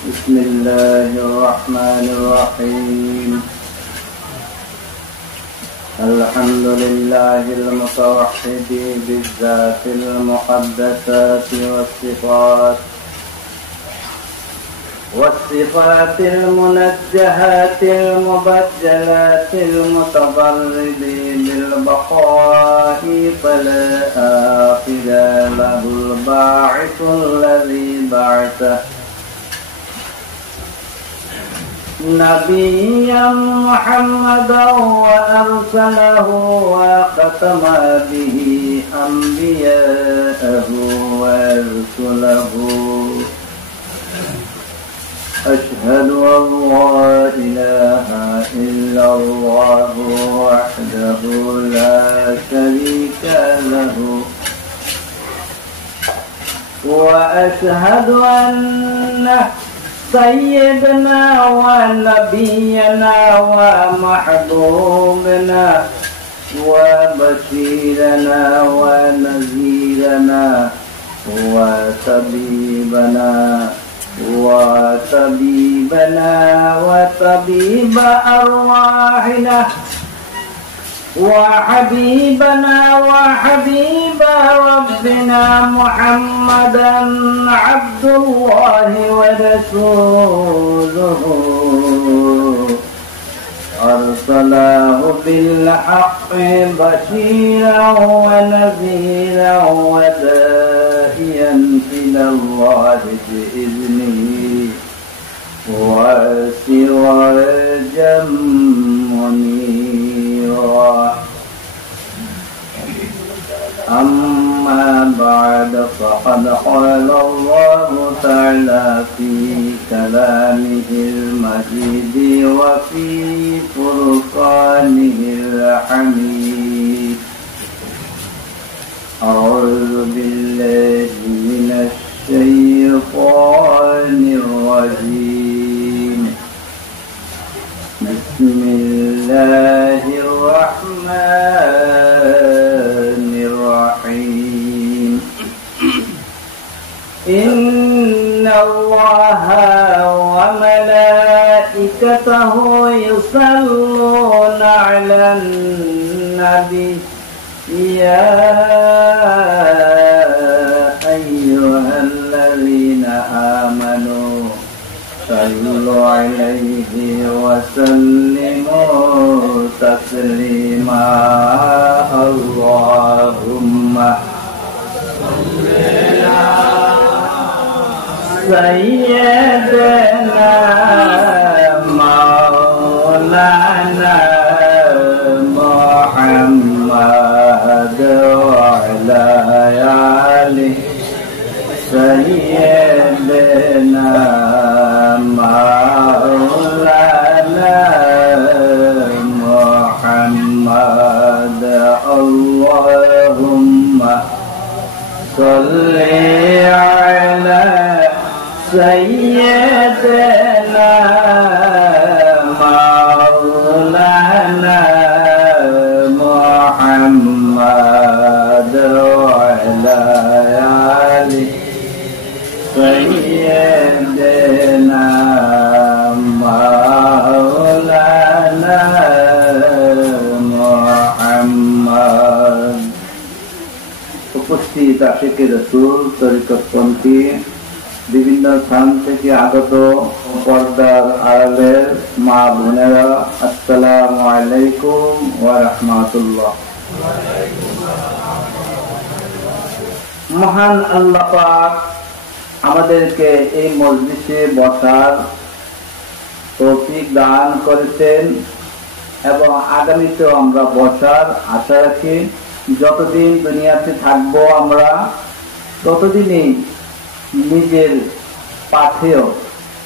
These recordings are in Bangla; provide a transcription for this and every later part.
بسم الله الرحمن الرحيم. الحمد لله المتوحد بالذات المقدسات والصفات المنزهات المبجلات المتضرب بالبقاء فلا آخر له الباعث الذي بعثه نبيا محمدا وأرسله وختم به أنبياءه ورسله. أشهد أن لا إله إلا الله وحده لا شريك له وأشهد أن سيدنا ونبينا ومحبوبنا وبشيرنا ونذيرنا وطبيب أرواحنا وحبيبنا وحبيب ربنا محمدا عبد الله ورسوله أرسله بالحق بشيرا ونذيرا وداعيا إلى الله بإذنه وسراجا منيرا. أما بعد فقد قال الله تعالى في كلامه المجيد وفي فرقانه الحميد. أعوذ بالله من الشيطان الرجيم. بسم الله الرحمن الرحيم. إن الله وملائكته يصلون على النبي يا أيها الذين آمنوا صلوا عليه وسلموا تسليما. اللهم صل على سيدنا مولانا محمد وعلى آله سيدنا مولانا محمد. اللهم صل على سيدنا مولانا محمد وعلى آله سيدنا مولانا محمد. উপস্থিত আশিকে রাসূল তরিকতপন্থী বিভিন্ন স্থান থেকে আগত পর্দার আড়ালের মা বোনেরা, আসসালামু আলাইকুম ওয়া রাহমাতুল্লাহ। মহান আল্লাহ পাক আমাদেরকে এই মজলিসে বসার তৌফিক দান করেছেন এবং আগামীতেও আমরা বসার আশা রাখি। যতদিন দুনিয়াতে থাকবো আমরা ততদিনই নিজের পাথেয়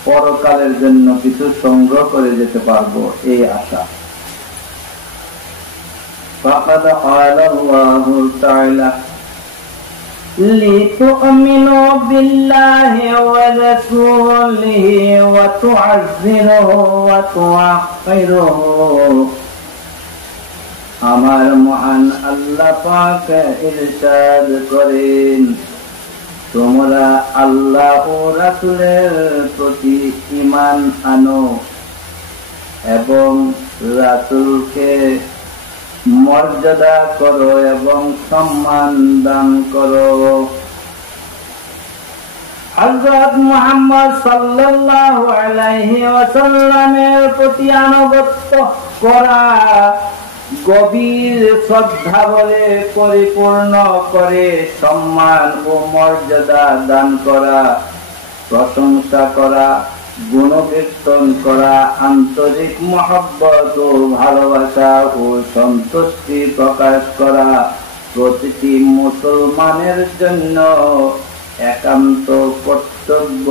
পরকালের জন্য কিছু সংগ্রহ করে যেতে পারবো, এই আশা। ফাকাদ ক্বালাল্লাহু তাআলা لتؤمنوا بالله ورسوله وتعزروه وتوقروه. আমার মহান আল্লাহ পাক ইরশাদ করেন, তোমরা আল্লাহ ও রাসূলের প্রতি ঈমান আনো এবং রাসূলকে মর্যাদা করো এবং সম্মান দান করো। হযরত মুহাম্মদ সাল্লাল্লাহু আলাইহি ওয়াসাল্লামের প্রতি আনুগত্য করা, গভীর শ্রদ্ধা বলে পরিপূর্ণ করে সম্মান ও মর্যাদা দান করা, প্রশংসা করা, গুণকীর্তন করা, আন্তরিক মহব্বত ও ভালোবাসা ও সন্তুষ্টি প্রকাশ করা প্রতিটি মুসলমানের জন্য একান্ত কর্তব্য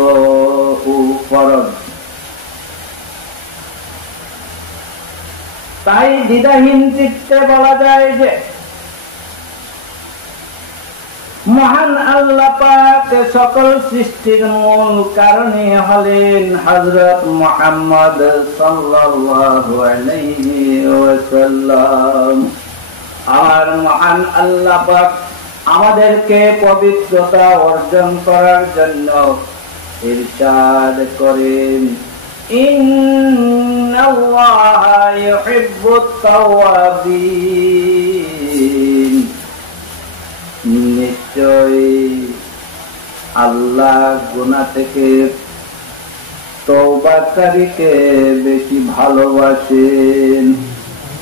ও ফরজ। তাই দ্বিধাহীন চিত্তে বলা যায় যে মহান আল্লাহ পাক সকল সৃষ্টির মূল কারণে হলেন হযরত মুহাম্মদ সাল্লাল্লাহু আলাইহি ওয়াসাল্লাম। আর মহান আল্লাহ পাক আমাদেরকে পবিত্রতা অর্জন করার জন্য ইরশাদ করেন, ইন্নাল্লাহা ইউহিব্বুত তাওয়াবিন। নিশ্চয়ই আল্লাহ গুনাহ থেকে তওবাকারীকে বেশি ভালোবাসেন।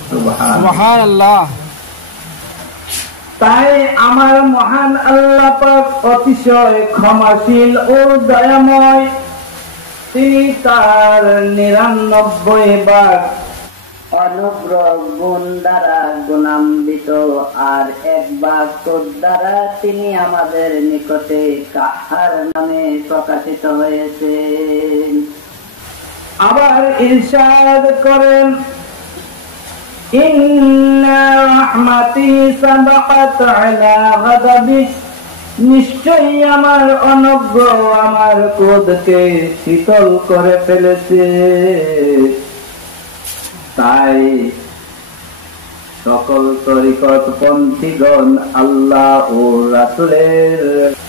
সুবহানাল্লাহ। তাই আমার মহান আল্লাহ পাক অতিশয় ক্ষমাশীল ও দয়াময়। তিনি তার ৯৯ বার অনুগ্রহ গুণ দ্বারা গুণান্বিত, আর একবার তোর দ্বারা তিনি আমাদের নিকটে কাহার নামে প্রকাশিত হয়েছেন। আবার ইরশাদ করেন, ইন্না রাহমাতি সাবাকাত আলা গাদাবি। নিশ্চয়ই আমার অনুগ্রহ আমার ক্রোধকে শীতল করে ফেলেছে। তাই সকল তরিকত পন্থীগণ আল্লাহ ও রাসূলের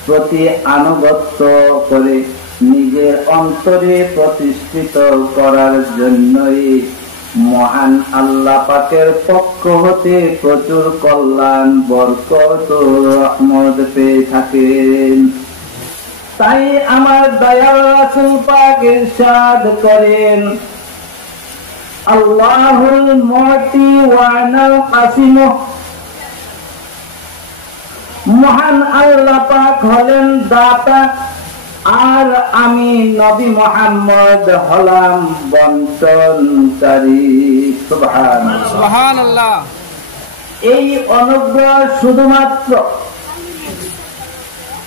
প্রতি আনুগত্য করে নিজের অন্তরে প্রতিষ্ঠিত করার জন্যই মহান আল্লাহ পাকের পক্ষ হতে প্রচুর কল্যাণ, বরকত ও রহমত পেয়ে থাকেন। তাই আমার দয়াল রাসূল পাক ইরশাদ করেন, আল্লাহুল মুতি ওয়া আনাল কাসিম। মহান আল্লাহ পাক হলেন দাতা, আর আমি নবী মুহাম্মদ হলাম বন্টনকারী। সুবহানাল্লাহ। এই অনুগ্রহ শুধুমাত্র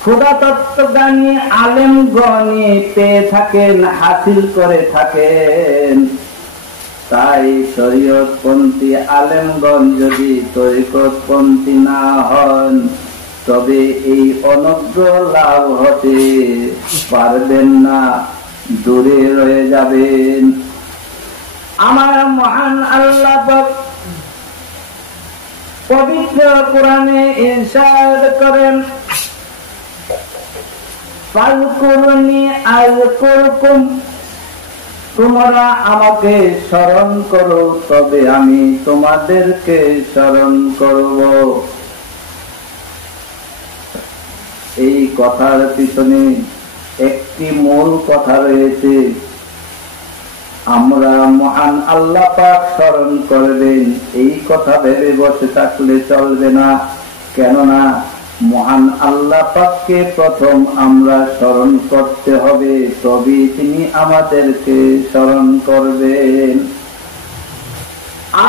খোদা তত্ত্বজ্ঞানী আলেমগণই পেয়ে থাকেন, হাসিল করে থাকেন। তাই শরীয়তপন্থী আলেমগণ যদি তরিকতপন্থী না হন তবে এই অনুগ্রহ লাভ হতে পারবেন না, দূরে রয়ে যাবেন। আমার মহান আল্লাহ পাক পবিত্র কোরআনে ইরশাদ করেন, ফাযকুরুনি আযকুরকুম। তোমরা আমাকে স্মরণ করো, তবে আমি তোমাদেরকে স্মরণ করব। এই কথার পিছনে একটি মূল কথা রয়েছে, আমরা মহান আল্লাহ পাক স্মরণ করবেন এই কথা ভেবে বসে থাকলে চলবে না। কেননা মহান আল্লাহ পাককে প্রথম আমরা স্মরণ করতে হবে, তবে তিনি আমাদেরকে স্মরণ করবেন।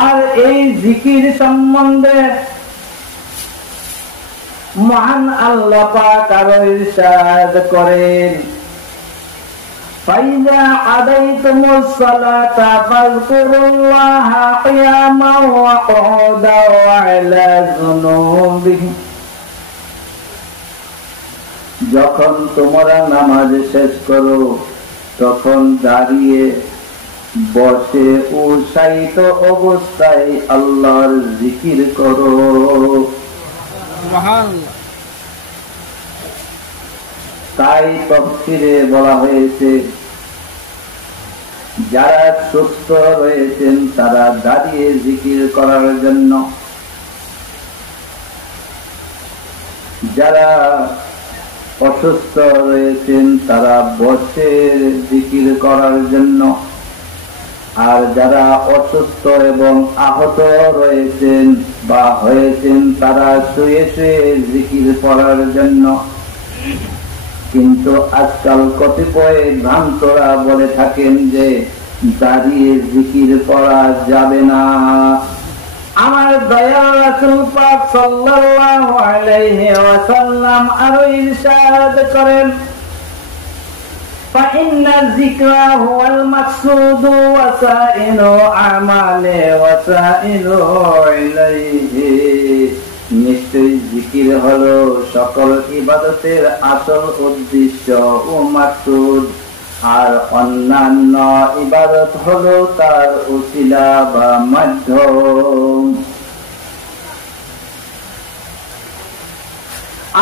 আর এই জিকির সম্বন্ধে মহান আল্লাহ পাক আরো ইরশাদ করেন, ফাইযা আদাইতুমুস সালাতা ফাযকুরুল্লাহা কিয়ামান ওয়া qu'uদান ওয়া আলা যুনুবিহিম। যখন তোমরা নামাজ শেষ করো তখন দাঁড়িয়ে, বসে ও শায়িত অবস্থায় আল্লাহর জিকির করো। তাই তাফসীরে বলা হয়েছে যারা সুস্থ রয়েছেন তারা দাঁড়িয়ে জিকির করার জন্য, যারা অসুস্থ রয়েছেন তারা বসে জিকির করার জন্য, আর যারা অসুস্থ এবং আহত রয়েছেন বা হয়েছেন তারা শুয়ে শুয়ে জিকির করার জন্য। কিন্তু আজকাল কতিপয় ভ্রান্তরা বলে থাকেন যে দাঁড়িয়ে জিকির করা যাবে না। আমার দয়াল রাসূল পাক সাল্লাল্লাহু আলাইহি ওয়াসাল্লাম আরো ইরশাদ করেন, فإن الذكر هو المقصود وسائل أعمال وسائل إليه। নিশ্চয়ই জিকির হলো সকল ইবাদতের আসল উদ্দেশ্য ও মাকসুদ, আর অন্যান্য ইবাদত হলো তার উসিলা বা মাধ্যম।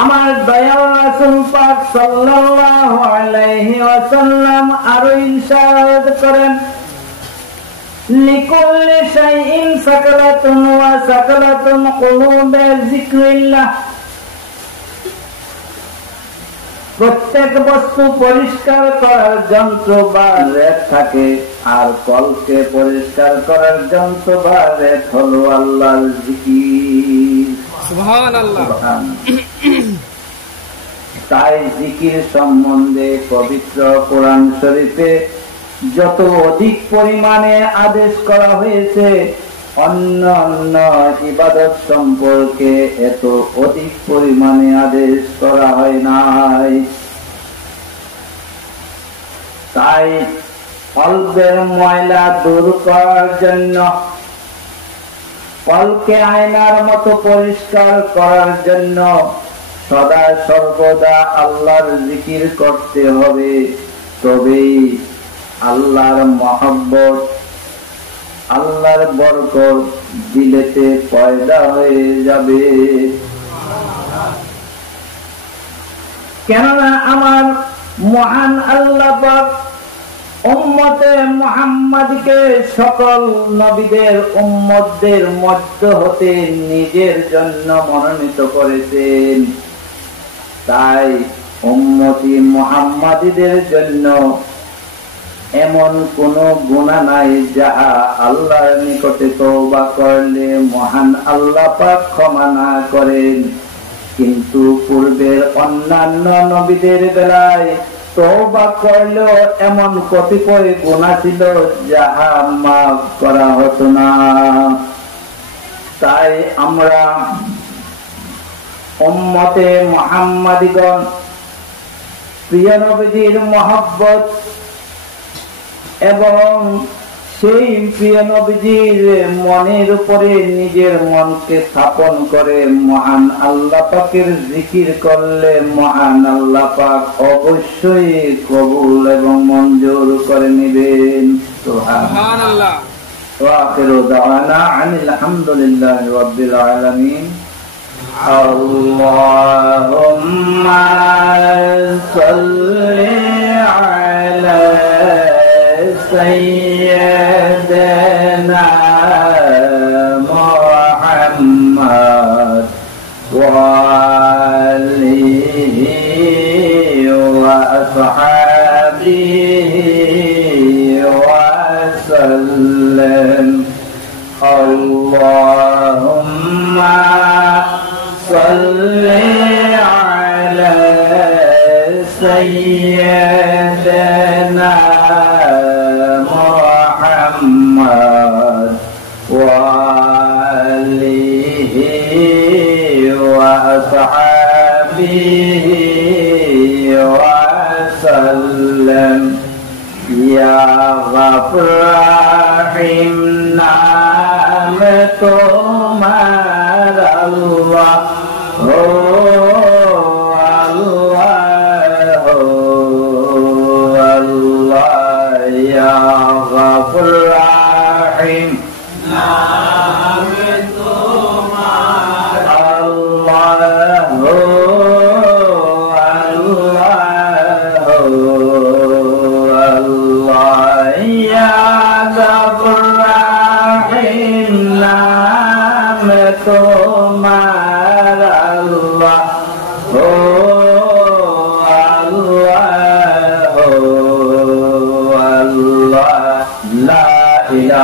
আমার দয়াল রাসূল পাক সাল্লাল্লাহু আলাইহি ওয়াসাল্লাম আরো ইরশাদ করেন, লিকুল্লি শাইইন সাকালাতুন ওয়া সাকালাতুন কুলুবে যিকরিল্লাহ। প্রত্যেক বস্তু পরিষ্কার করার যন্ত্র বা রেত থাকে, আর কলকে পরিষ্কার করার যন্ত্র বা রেত হলো আল্লাহর জিকির। সুবহানাল্লাহ। তাই জিকির সম্বন্ধে পবিত্র কোরআন শরীফে যত অধিক পরিমাণে আদেশ করা হয়েছে, অন্য অন্য ইবাদত সম্পর্কে এত অধিক পরিমাণে আদেশ করা হয় নাই। তাই কলবের ময়লা দূর করার জন্য, কলকে আয়নার মতো পরিষ্কার করার জন্য সদা সর্বদা আল্লাহর জিকির করতে হবে। তবেই আল্লাহর মহব্বত, আল্লাহর বরকত দিলেতে পয়দা হয়ে যাবে। কেননা আমার মহান আল্লাহ পাক উম্মতে মুহাম্মাদকে সকল নবীদের উম্মতদের মধ্য হতে নিজের জন্য মনোনীত করেছেন। তাই উম্মতি মুহাম্মাদীদের জন্য এমন কোন গুনাহ নাই যাহা আল্লাহর নিকটে তওবা করলে মহান আল্লাহ পাক ক্ষমা না করেন। কিন্তু পূর্বের অন্যান্য নবীদের বেলায় তওবা করলেও এমন কতিপয় গুনাহ ছিল যাহা মাফ করা হতো না। তাই আমরা উম্মতে মুহাম্মাদীগণ প্রিয় নবীর মহব্বত এবং সেই প্রিয় নবীজির মনের উপরে নিজের মনকে স্থাপন করে মহান আল্লাহ পাকের জিকির করলে মহান আল্লাহ পাক অবশ্যই কবুল এবং মঞ্জুর করে নেবেন। সুবহানাল্লাহ। ওয়া আখিরু দাওয়ানা আনিল হামদুলিল্লাহি রাব্বিল আলামিন। আল্লাহুম্মা সাল্লি আলা سيدنا محمد وآله وأصحابه وسلم. اللهم صل على سيدنا محمد وآله وأصحابه وسلم. يا غفور नाम तुम्हारा अल्लाह हो अल्लाह हो अल्लाह या गफूर रहीम नाम तुम्हारा अल्लाह हो अल्लाह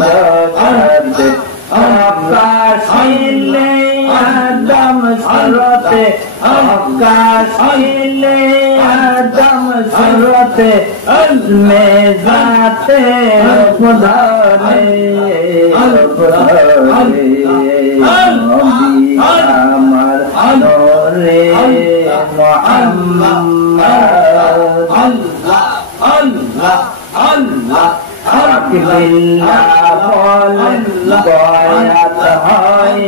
খঞ্জতে আকাশিলে আদম সুরতে আকাশিলে আদম সুরতে মে জাতে খুদা নে নবী আমার নূরে মুহাম্মদ আল্লাহ আল্লাহ আল্লাহ বয়াত হয়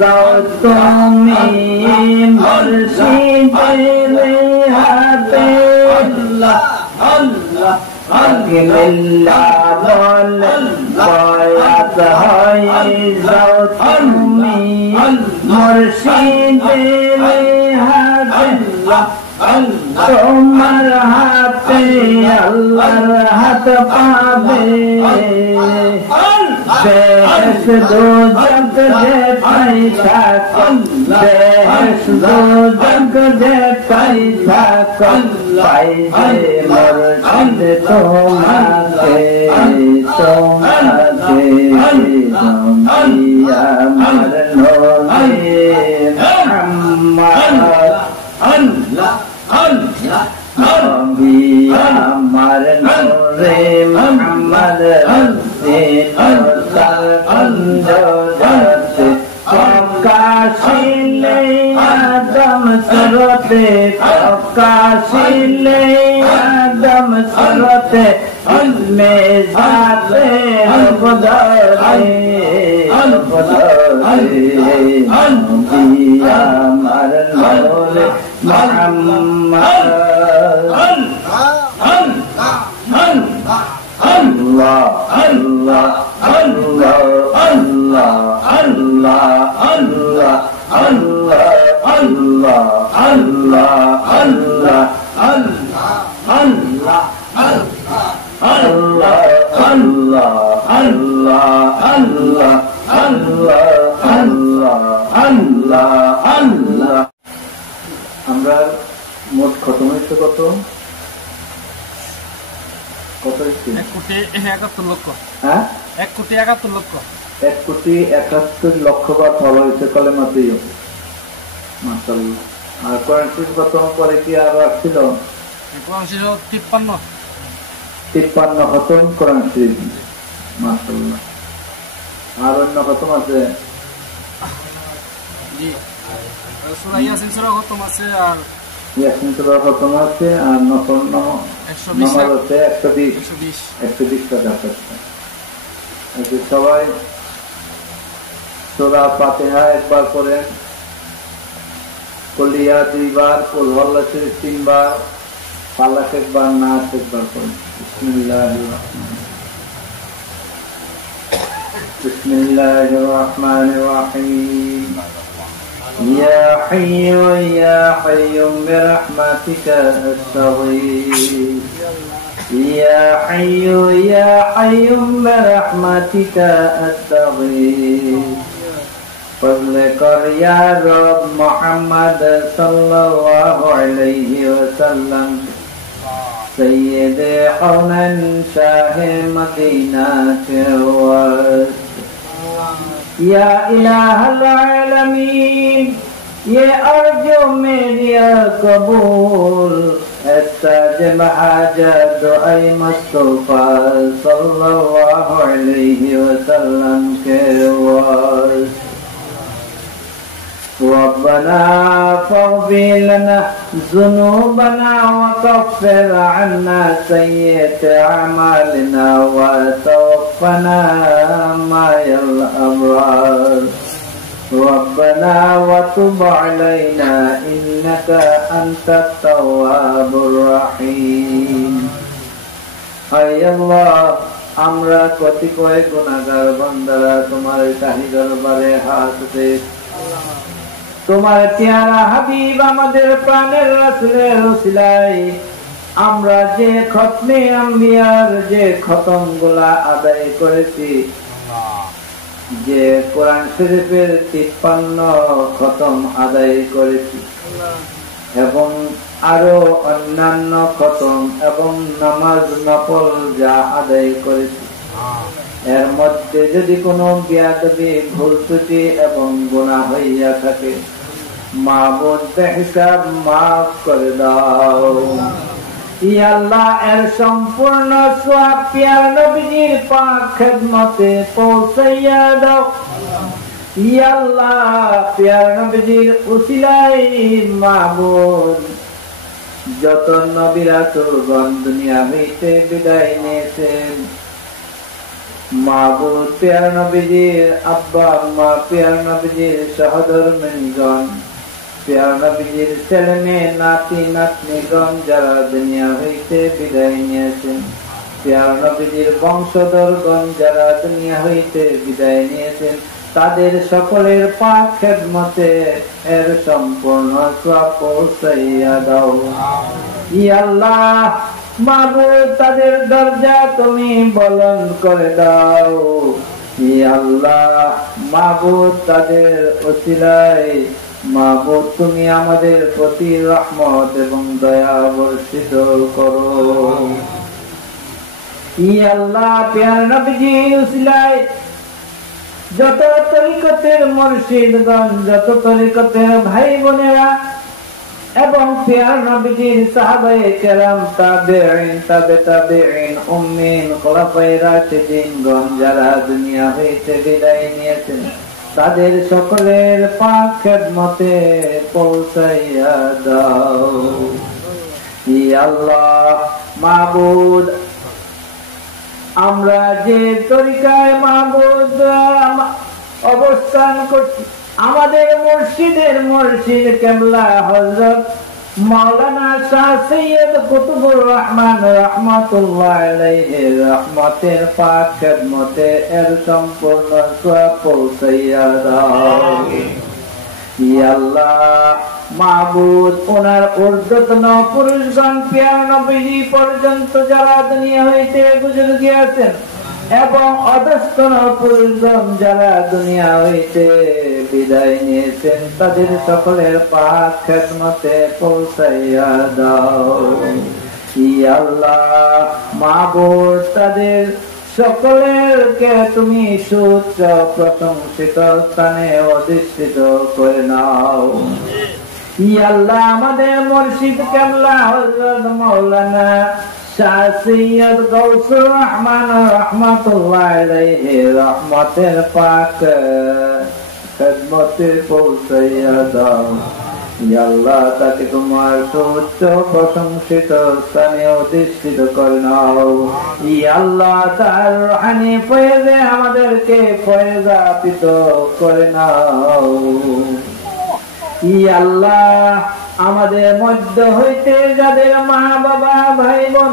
যাও তুমি মুর্শিদের হাতে আল্লাহ আল্লাহ বয়াত হয় যাও তুমি মুর্শিদের হাতে তোমার হাতে আল্লাহর হাত পাবে বেহেশ দোজখ যে পয়সা বেহেশ দোজখ যে পয়সা পাইবে মুর্শিদ তোমাকে তোমাকে নবী আমার নবী মুহাম্মদ আল্লাহ আল্লাহ নবী আমার নূরে মুহাম্মদ তার খঞ্জতে আকাশিলে আদম সুরতে আকাশিলে আদম সুরতে মে জাতে খুদা রে নবী আমার নূরে মুহাম্মদ আল্লাহ আল্লাহ আল্লাহ আল্লাহ আল্লাহ আল্লাহ আল্লাহ আল্লাহ আল্লাহ আল্লাহ আল্লাহ আল্লাহ আল্লাহ আল্লাহ আল্লাহ আল্লাহ আল্লাহ আল্লাহ আল্লাহ। আমরা মোট খতম হয়েছে কত? 1,71,00,000। হ্যাঁ, 1,71,00,000। 1,71,00,000 বার ফলো হয়েছে কলেমা দিয়ে। মাশাআল্লাহ। আর কোরআন শরীফ খতম করে কি আরো আসছিল? কোরআন শরীফ 53 খতম কোরআন শরীফ। মাশাআল্লাহ। আর অন্য খতম আছে? জি, সূরা ইয়াসিন সূরা খতম আছে, আর ইয়াসিন সূরা খতম আছে, আর নফল নামাজ আছে 120 টাকা আছে। সবাই সূরা ফাতিহা একবার পড়েন, কুলিয়া 2 বার, কুল হুয়াল্লাহু 3 বার, ফালাক একবার, নাস একবার পড়েন। বিসমিল্লাহির রহমানির রহিম। يا حي يا قيوم برحمتك أستغيث يا حي يا قيوم برحمتك أستغيث فضل कर या रब मोहम्मद सल्लल्लाहु अलैहि वसल्लम सैयद कौनन शाह मदीना के वास या इलाहल आलमीन ये अर्जो मेरी कबूल अस्ताजब हाजत दुआए मुस्तफा सल्लल्लाहु अलैहि वसल्लम के वास रब्बना फाग़फिर लना ज़ुनूबना वकफ़िर अन्ना सय्यिअत अमालिना वतवफ़्फ़ना मअल अबरार रब्बना वतुब अलैना इन्नका अंतत तव्वाबुर रहीम। हाय अल्लाह, আমরা কতিপয় গুনাহগার বান্দারা তোমার শাহী দরবারে হাত উঠে তোমার প্যারা হাবিব আমাদের প্রাণের রাসূলের ওসিলায় আমরা যে খতমে আম্বিয়ার যে খতমগুলা আদায় করেছি, যে কোরআন শরীফের 53 খতম আদায় করেছি এবং আরো অন্যান্য খতম এবং নামাজ নফল যা আদায় করেছি, এর মধ্যে যদি কোনো বেয়াদবি, ভুল ত্রুটি এবং গুনাহ হইয়া থাকে, মাবুদ বেহিসাব মাফ করে দাও। ইয়া আল্লাহ, এর সম্পূর্ণ সওয়াব পিয়ার নবীজির পাক খেদমতে পৌঁছাইয়া দাও। ইয়া আল্লাহ, পিয়ার নবীজির উসিলায় মাবুদ যত নবী রাসূলগণ দুনিয়া হইতে বিদায় নিয়েছেন, মাবুদ পিয়ার নবীজির আব্বা আম্মা, পিয়ার নবীজির সহধর্মিণীগণ, পিয়ার নবীজির ছেলে মেয়ে, নাতি নাতনিগণ যারা দুনিয়া হইতে বিদায় নিয়েছেন, পিয়ার নবীজির বংশধরগণ যারা দুনিয়া হইতে বিদায় নিয়েছেন, তাদের সকলের পাক খেদমতে এর সম্পূর্ণ সওয়াব পৌঁছাইয়া দাও। ইয়া আল্লাহ, মাবুদ তাদের দরজা তুমি বুলন্দ করে দাও। ইয়া আল্লাহ, মাবুদ তাদের ওসিলায় মাবুদ তুমি আমাদের প্রতি রহমত এবং দয়া বর্ষিত করো। ইয়া আল্লাহ, প্যার নবীজির উসিলায় যত তরিকতের মুর্শিদগণ, যত তরিকতের ভাই বোনেরা এবং প্যার নবীজির সাহাবায়ে কেরাম, তাবেঈন, তাবে তাবেঈন, উম্মিন, খুলাফায়ে রাশিদিনগণ যারা দুনিয়া হইতে বিদায় নিয়েছেন, তাদের সকলের পাক খেদমতে পৌঁছাইয়া দাও। ইয়া আল্লাহ, মাবুদ আমরা যে তরিকায় মাবুদ অবস্থান করছি, আমাদের মুর্শিদের মুর্শিদ কেবলা হযরত মাওলানা শাহ সৈয়দ কুতুবুর রহমান রাহমাতুল্লাহ আলাইহির রহমতের পাক খেদমতে এর সম্পূর্ণ সওয়াব পৌঁছাইয়া দাও। ইয়া আল্লাহ, মাবুদ ওনার ঊর্ধ্বতন পুরুষগণ প্যার নবীজি পর্যন্ত যারা দুনিয়া হইতে গুজরে গিয়েছেন এবং অধস্তন পুরুষগণ যারা দুনিয়া হইতে বিদায় নিয়েছেন, তাদের সকলের পাক খেদমতে পৌঁছাইয়া দাও। ইয়া আল্লাহ, মাবুদ তাদের সকলেরকে তুমি সুউচ্চ প্রশংসিত স্থানে অধিষ্ঠিত করে নাও। ইয়া আল্লাহ, আমাদের মুর্শিদ কেবলা হযরত মাওলানা শাহ সৈয়দ গৌসুর রহমান রাহমাতুল্লাহ আলাইহি রহমতের পাক খেদমতে পৌঁছাইয়া দাও। ইয়া আল্লাহ, তাকে তোমার সুউচ্চ প্রশংসিত স্থানে অধিষ্ঠিত করে নাও। ইয়া আল্লাহ, তার রুহানি ফয়েজে আমাদেরকে ফয়েজাপিত করে নাও। ইয়া আল্লাহ, আমাদের মধ্য হইতে যাদের মা বাবা, ভাই বোন,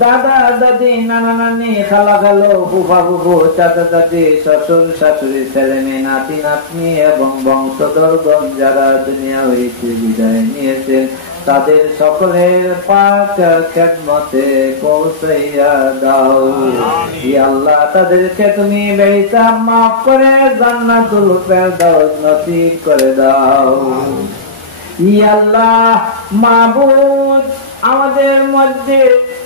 দাদা দাদি, নানা নানি, খালা খালো, ফুফা ফুফু, চাচা চাচি, শ্বশুর শাশুড়ি, ছেলে মেয়ে, নাতি নাতনি এবং বংশধরগণ যারা দুনিয়া হইতে বিদায় নিয়েছেন, তাদের সকলের পাক খেদমতে পৌঁছাইয়া দাও। ইয়া আল্লাহ, তাদেরকে তুমি বেহিসাব মাফ করে জান্নাতুল ফেরদাউস নসিব করে দাও। ইয়া আল্লাহ, মাবুদ আমাদের মধ্যে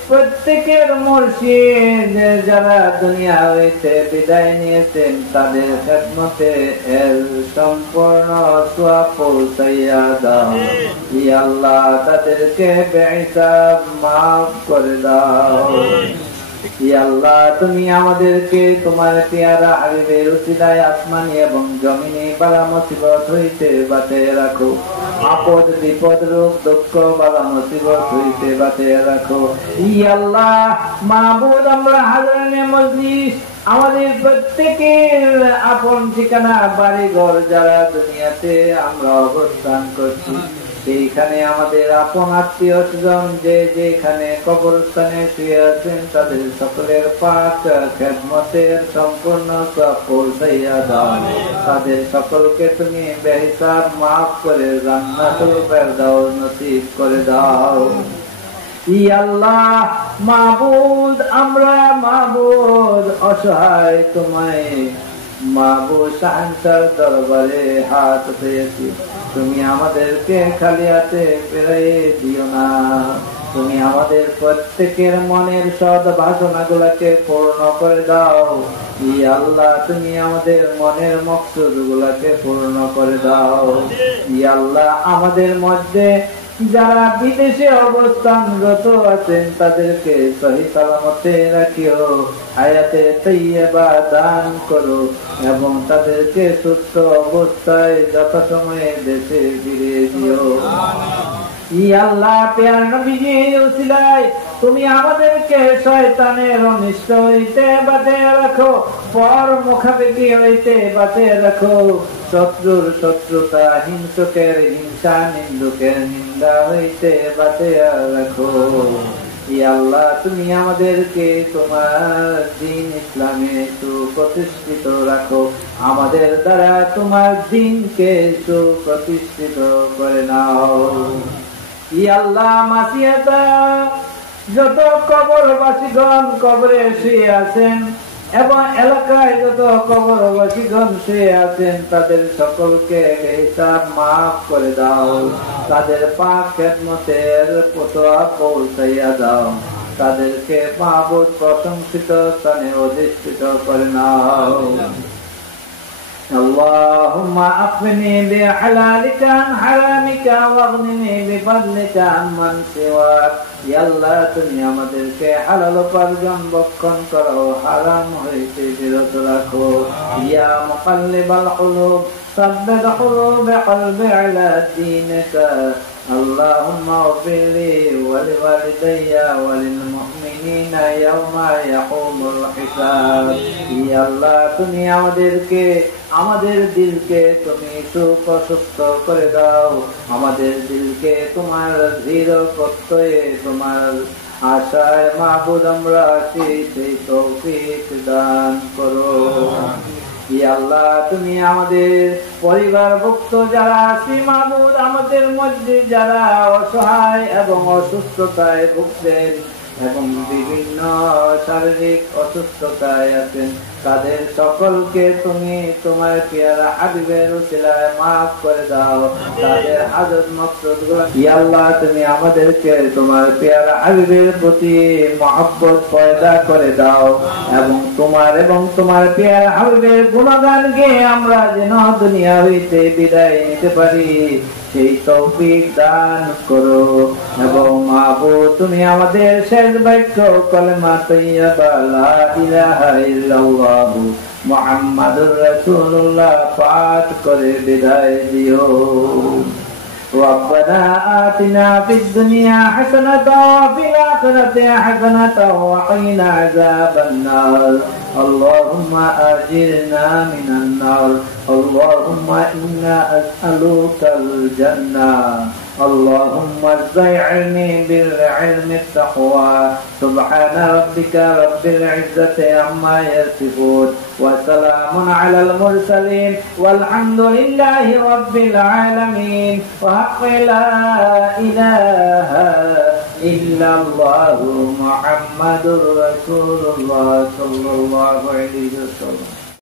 প্রত্যেকের মুর্শিদ যারা দুনিয়া হইতে বিদায় নিয়েছেন, তাদের খেদমতে এর সম্পূর্ণ সওয়াব পৌঁছাইয়া দাও। ইয়া আল্লাহ, তাদেরকে বেহিসাব মাফ করে দাও। ইয়া আল্লাহ, তুমি আমাদেরকে তোমার পেয়ারা হাবিবের উসিলায় আসমানি এবং জমিনে বালা মুসিবত হইতে বাঁচিয়ে রাখো। আপদ বিপদ রোগ দুঃখ বালা মুসিবত হইতে বাঁচিয়ে রাখো। ইয়া আল্লাহ, মাবুদ আমরা হাজরানে মজলিস আমাদের প্রত্যেকের আপন ঠিকানা বাড়ি ঘর যারা দুনিয়াতে আমরা অবস্থান করছি, সেইখানে আমাদের আপন আত্মীয় স্বজন যে যেখানে কবরস্থানে শুয়ে আছেন, তাদের সকলের পাক খেদমতের সম্পূর্ণ সওয়াব পৌঁছাইয়া দাও। তাদের সকলকে তুমি বেহিসাব মাফ করে জান্নাতুল ফেরদাউস নসিব করে দাও। ইয়া আল্লাহ, মাবুদ আমরা মাবুদ অসহায় তোমায় মাবুদ শাহনশার দরবারে হাত পেয়েছি, তুমি আমাদেরকে খালি হাতে ফিরিয়ে দিও না। তুমি আমাদের প্রত্যেকের মনের সৎ বাসনাগুলোকে পূর্ণ করে দাও। ইয়া আল্লাহ তুমি আমাদের মনের মকসুদ গুলাকে পূর্ণ করে দাও। ইয়া আল্লাহ আমাদের মধ্যে যারা বিদেশে অবস্থানরত আছেন তাদেরকে সহি সালামতে রাখিও, হায়াতে তাইয়্যিবা দান করো এবং তাদেরকে সুস্থ অবস্থায় যথাসময়ে দেশে ফিরিয়ে দিও। ইয়া আল্লাহ প্যার নবীজির উসিলায় তুমি আমাদেরকে শয়তানের অনিষ্ট হইতে বাঁচিয়ে রাখো, পর মুখাপেক্ষী হইতে বাঁচিয়ে রাখো, শত্রুর শত্রুতা, হিংসুকের হিংসা, নিন্দুকের নিন্দা হইতে বাঁচিয়ে রাখো। ইয়া আল্লাহ তুমি আমাদেরকে তোমার দ্বীন ইসলামে সুপ্রতিষ্ঠিত রাখো, আমাদের দ্বারা তোমার দ্বীনকে সুপ্রতিষ্ঠিত করে নাও। ইয়া আল্লাহ মাসিয়াতা যত কবরবাসীগণ কবরে শুয়ে আছেন এবং এলাকায় যত কবরবাসীগণ শুয়ে আছেন তাদের সকলকে হিসাব মাফ করে দাও, তাদের পাক খেদমতের ফতোয়া পৌঁছাইয়া দাও, তাদেরকে মাহবুব প্রশংসিত স্থানে অধিষ্ঠিত করে নাও। اللهم أقنني بحلالك عن حرامك واغنني بفضلك عن من سواك। ইয়া আল্লাহ তুমি আমাদেরকে হালাল উপার্জন বক্ষণ করো, হারাম হইতে বিরত রাখো। ইয়া মুকাল্লিবাল কুলুব সাব্বিত কুলুবি কলবি আলা দীনিকা। اللهم اغفر لي ولوالدي وللمؤمنين يوم يقوم الحساب। ইয়া আল্লাহ তুমি আমাদের দিলকে তুমি সুপ্রশস্ত করে দাও, আমাদের দিলকে তোমার দৃঢ় প্রত্যয়ে তোমার আশায় মাহবুদ আমরা আছি, সেই তৌফিক দান করো। ইয়া আল্লাহ তুমি আমাদের পরিবারভুক্ত যারা আছি মাহবুদ, আমাদের মধ্যে যারা অসহায় এবং অসুস্থতায় ভুগছেন এবং বিভিন্ন শারীরিক অসুস্থতায় আছেন তাদের সকলকে তুমি তোমার পেয়ারা হাবিবের উসিলায় মাফ করে দাও, তাদের হাজত মকসুদগুলো ইয়া আল্লাহ তুমি আমাদেরকে তোমার পেয়ারা হাবিবের প্রতি মহব্বত পয়দা করে দাও এবং তোমার পেয়ারা হাবিবের গুণগান গেয়ে আমরা যেন দুনিয়া হইতে বিদায় নিতে পারি সেই তৌফিক দান করো। এবং মাহবুব তুমি আমাদের শেষ বাক্য কলেমা তাইয়্যিবা লা ইলাহা ইল্লাল্লাহু মুহাম্মাদুর রাসূলুল্লাহ পাঠ করে বিদায় দিও। ربنا آتنا في الدنيا حسنة وفي الآخرة حسنة وقنا عذاب النار. اللهم أجرنا من النار. اللهم إنا أسألك الجنة. اللهم زيعني بالعلم التقوى. سبحان ربك رب العزة عما يصفون وسلام على المرسلين والحمد لله رب العالمين. وحق لا إله إلا الله محمد رسول الله صلى الله عليه وسلم.